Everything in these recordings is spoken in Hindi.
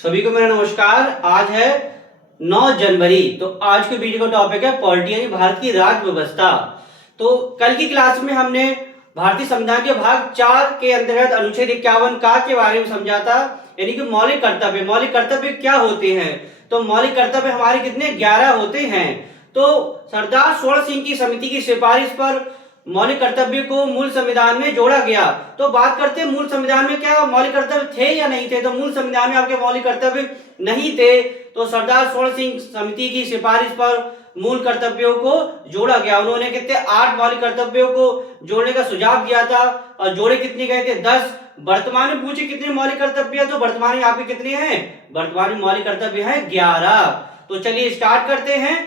सभी को मेरा नमस्कार। आज है 9 जनवरी। तो आज के वीडियो का टॉपिक है पॉलिटी यानी भारत की राज्य व्यवस्था। तो कल की क्लास में हमने भारतीय संविधान के भाग 4 के अंतर्गत अनुच्छेद 51 का के बारे में समझा था, यानी कि मौलिक कर्तव्य। मौलिक कर्तव्य क्या होते हैं? तो मौलिक कर्तव्य हमारे कितने 11 होते हैं। तो सरदार स्वर्ण सिंह की समिति की सिफारिश पर मौलिक कर्तव्य को मूल संविधान में जोड़ा गया। तो बात करते हैं मूल संविधान में क्या मौलिक कर्तव्य थे या नहीं थे। तो मूल संविधान में आपके मौलिक कर्तव्य नहीं थे, तो सरदार स्वर्ण सिंह समिति की सिफारिश पर मूल कर्तव्यों को जोड़ा गया। उन्होंने कितने 8 मौलिक कर्तव्यों को जोड़ने का सुझाव दिया था और जोड़े कितने गए थे 10। वर्तमान में पूछे कितने मौलिक कर्तव्य है, तो वर्तमान में आपके कितने हैं? वर्तमान में मौलिक कर्तव्य है 11। तो चलिए स्टार्ट करते हैं।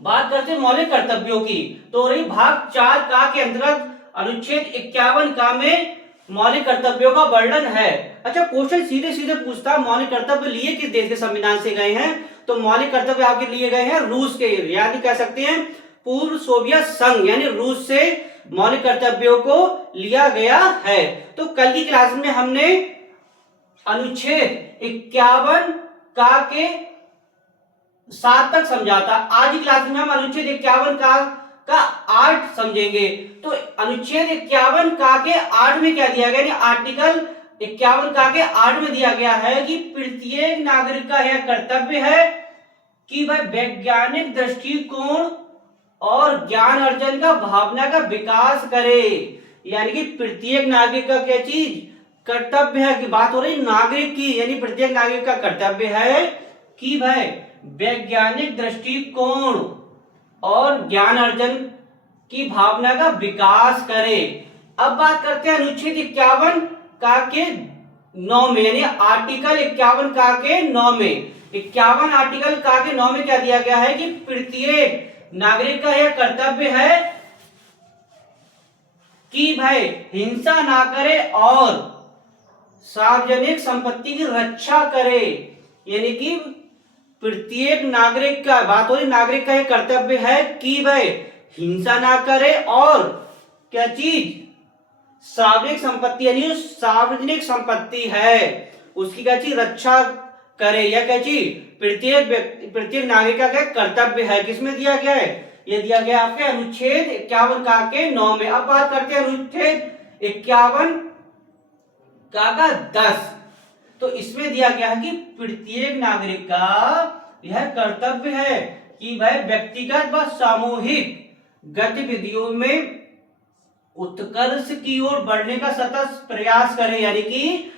बात करते हैं मौलिक कर्तव्यों की। तो रही भाग 4 का के अंतर्गत अनुच्छेद 51 का में मौलिक कर्तव्यों का वर्णन है। अच्छा, क्वेश्चन सीधे सीधे पूछता है मौलिक कर्तव्य लिए किस देश के संविधान से गए हैं। तो मौलिक कर्तव्य आपके लिए गए हैं रूस के, यानी कह सकते हैं पूर्व सोवियत संघ यानी रूस से मौलिक कर्तव्यों को लिया गया है। तो कल की क्लास में हमने अनुच्छेद 51 का के 7 तक समझा था। आज की क्लास में हम अनुच्छेद 51 का 8 समझेंगे। तो अनुच्छेद 51 का के 8 में क्या दिया गया, आर्टिकल 51 का के 8 में दिया गया है कि प्रत्येक नागरिक का यह कर्तव्य है कि वह वैज्ञानिक दृष्टिकोण और ज्ञान अर्जन का भावना का विकास करे। यानी कि प्रत्येक नागरिक का क्या चीज कर्तव्य है, कि बात हो रही नागरिक की, यानी प्रत्येक नागरिक का कर्तव्य है कि वह वैज्ञानिक दृष्टिकोण और ज्ञान अर्जन की भावना का विकास करे। अब बात करते हैं अनुच्छेद 51 का के 9 में, यानी आर्टिकल 51 का के 9 में। 51 आर्टिकल का के 9 में क्या दिया गया है कि प्रत्येक नागरिक का यह कर्तव्य है कि भाई हिंसा ना करे और सार्वजनिक संपत्ति की रक्षा करे। यानी कि प्रत्येक नागरिक का, बात हो रही नागरिक का यह कर्तव्य है कि वह हिंसा ना करे और क्या चीज सार्वजनिक संपत्ति, यानी सार्वजनिक संपत्ति है उसकी क्या चीज रक्षा करे, या क्या चीज प्रत्येक नागरिक का क्या कर्तव्य है। किसमें दिया गया है? ये दिया गया आपके अनुच्छेद 51 का के 9 में। अब बात करते हैं अनुच्छेद 51 का 10। तो इसमें दिया गया है कि प्रत्येक नागरिक का यह कर्तव्य है कि वह व्यक्तिगत व सामूहिक गतिविधियों में उत्कर्ष की ओर बढ़ने का सतत प्रयास करे। यानी कि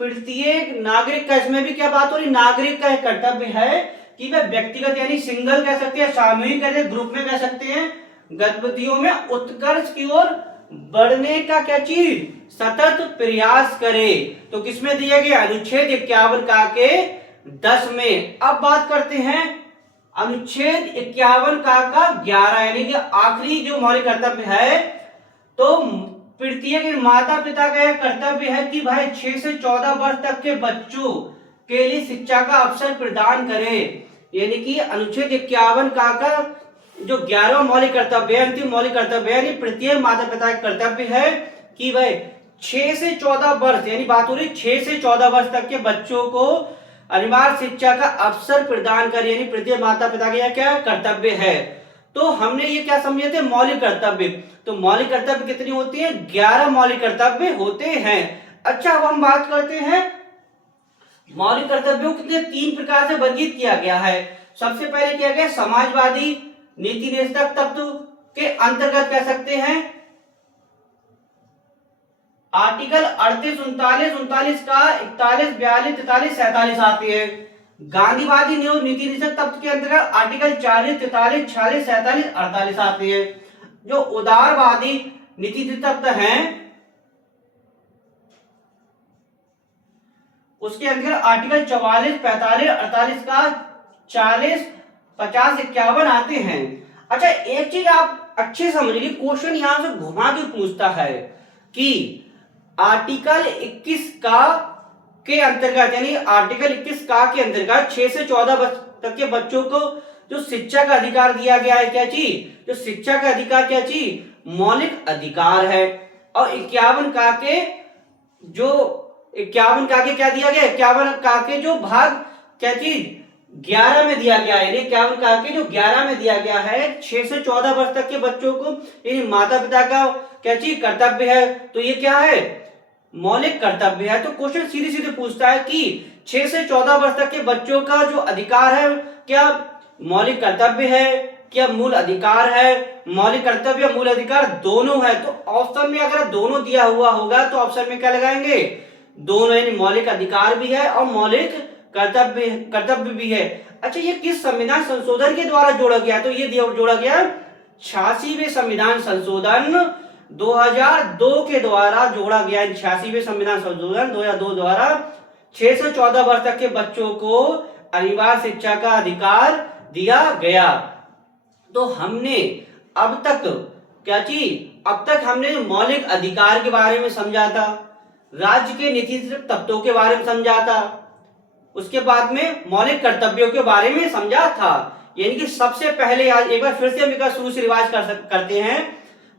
प्रत्येक नागरिक का, इसमें भी क्या बात हो रही, नागरिक का कर्तव्य है कि वह व्यक्तिगत यानी सिंगल कह सकते हैं, सामूहिक कह सकते हैं, ग्रुप में कह सकते हैं, गतिविधियों में उत्कर्ष की ओर बढ़ने का क्या चीज सतत प्रयास करे। तो किसमें दिया गया? अनुच्छेद 51 का के 10 में। अब बात करते हैं अनुच्छेद 51 का 11, यानी कि आखिरी जो मौलिक कर्तव्य है। तो प्रत्येक माता पिता का यह कर्तव्य है कि भाई 6 से 14 वर्ष तक के बच्चों के लिए शिक्षा का अवसर प्रदान करे। यानी कि अनुच्छेद 51 का जो 11वां मौलिक कर्तव्य है, अंतिम मौलिक कर्तव्य है, यानी प्रत्येक माता पिता का कर्तव्य है कि वह 6 से 14 वर्ष, यानी बात हो रही 6 से 14 वर्ष तक के बच्चों को अनिवार्य शिक्षा का अवसर प्रदान करे। यानी प्रत्येक माता पिता का यह क्या कर्तव्य है। तो हमने ये क्या समझे थे? मौलिक कर्तव्य। तो मौलिक कर्तव्य कितनी होती है? 11 मौलिक कर्तव्य होते हैं। अच्छा, अब हम बात करते हैं मौलिक कर्तव्यों को कितने 3 प्रकार से वर्गीकृत किया गया है। सबसे पहले किया गया समाजवादी नीति निषेधक तत्व के अंतर्गत कह सकते हैं आर्टिकल 38, 39, 39 का 41, 42, 43, 47 आते हैं। गांधीवादी नीति निषेधक तत्व के अंतर्गत आर्टिकल 40, 43, 46, 47, 48 आते हैं। जो उदारवादी नीति निषेधक तत्व हैं उसके अंतर्गत आर्टिकल 44, 45, 48 का 40, 50, 51 आते हैं। अच्छा, एक चीज आप अच्छे समझिए, क्वेश्चन यहां से घुमा के पूछता है कि आर्टिकल 21 का के अंतर्गत, यानी आर्टिकल 21 का के अंतर्गत 6 से 14 वर्ष तक के बच्चों को जो शिक्षा का अधिकार दिया गया है, क्या चीज, जो शिक्षा का अधिकार क्या चीज, मौलिक अधिकार है। और 51 का के जो 51 का आगे क्या दिया गया, 51 का आगे जो भाग क्या चीज 11 में दिया गया है, यानी 51 का आगे जो 11 में दिया गया है 6 से 14 वर्ष तक के बच्चों को यानी माता पिता का क्या चीज कर्तव्य है। तो ये क्या है, मौलिक कर्तव्य है। तो क्वेश्चन सीधे सीधे पूछता है कि 6 से 14 वर्ष तक के बच्चों का जो अधिकार है क्या मौलिक कर्तव्य है, क्या मूल अधिकार है। मौलिक कर्तव्य मूल अधिकार दोनों है। तो ऑप्शन में अगर दोनों दिया हुआ होगा तो ऑप्शन में क्या लगाएंगे, दोनों, यानी मौलिक अधिकार भी है और मौलिक कर्तव्य भी है। अच्छा, ये किस संविधान संशोधन के द्वारा जोड़ा गया, तो ये जोड़ा गया 86वें संविधान संशोधन 2002 के द्वारा जोड़ा गया है। 86वें संविधान संशोधन 2002 द्वारा 6 से 14 वर्ष तक के बच्चों को अनिवार्य शिक्षा का अधिकार दिया गया। तो हमने अब तक क्या चीज, अब तक हमने मौलिक अधिकार के बारे में समझा था, राज्य के नीति तत्वों के बारे में समझा था, उसके बाद में मौलिक कर्तव्यों के बारे में समझा था। यानी कि सबसे पहले आज एक बार फिर से हम एक शुरू से रिवाज करते हैं,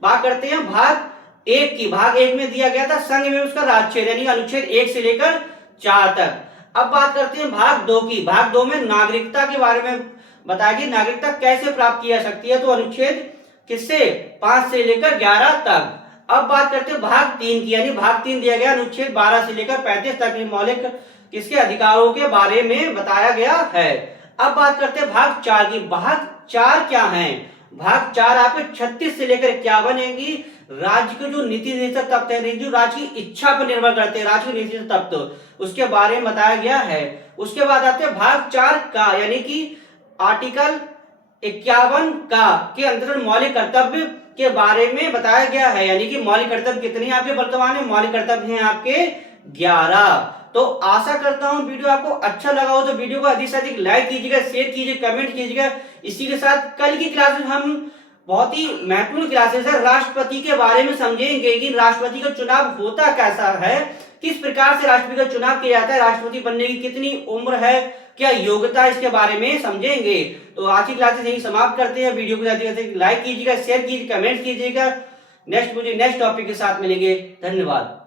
बात करते हैं भाग 1 की। भाग 1 में दिया गया था संघ में उसका राजच्छेद, यानी अनुच्छेद 1 से लेकर 4 तक। अब बात करते हैं भाग 2 की। भाग 2 में नागरिकता के बारे में बताया कि नागरिकता कैसे प्राप्त की जा सकती है, तो अनुच्छेद किससे 5 से लेकर 11 तक। अब बात करते हैं भाग 3 की, यानी भाग 3 दिया गया अनुच्छेद 12 से लेकर 35 तक मौलिक किसके अधिकारों के बारे में बताया गया है। अब बात करते हैं भाग 4 की। भाग 4 क्या है, भाग 4 आपके 36 से लेकर 51 है राज्य के जो नीति निर्देशक तत्व है, जो राज्य की इच्छा पर निर्भर करते हैं, राज्य के नीति तत्व, उसके बारे में बताया गया है। उसके बाद आते हैं भाग 4 का, यानी कि आर्टिकल 51 का के अंतर्गत मौलिक कर्तव्य के बारे में बताया गया है। यानी कि मौलिक कर्तव्य कितने हैं आपके वर्तमान में, मौलिक कर्तव्य हैं आपके 11। तो आशा करता हूं वीडियो आपको अच्छा लगा हो, तो वीडियो को अधिक से अधिक लाइक कीजिएगा, शेयर कीजिए, कमेंट कीजिएगा। इसी के साथ कल की क्लास में हम बहुत ही महत्वपूर्ण क्लासेस है, राष्ट्रपति के बारे में समझेंगे कि राष्ट्रपति का चुनाव होता कैसा है, किस प्रकार से राष्ट्रपति का चुनाव किया जाता है, राष्ट्रपति बनने की कितनी उम्र है, क्या योग्यता, इसके बारे में समझेंगे। तो आज की क्लासेस यही समाप्त करते हैं। वीडियो को अधिक से अधिक लाइक कीजिएगा, शेयर कीजिए, कमेंट कीजिएगा। नेक्स्ट टॉपिक के साथ मिलेंगे। धन्यवाद।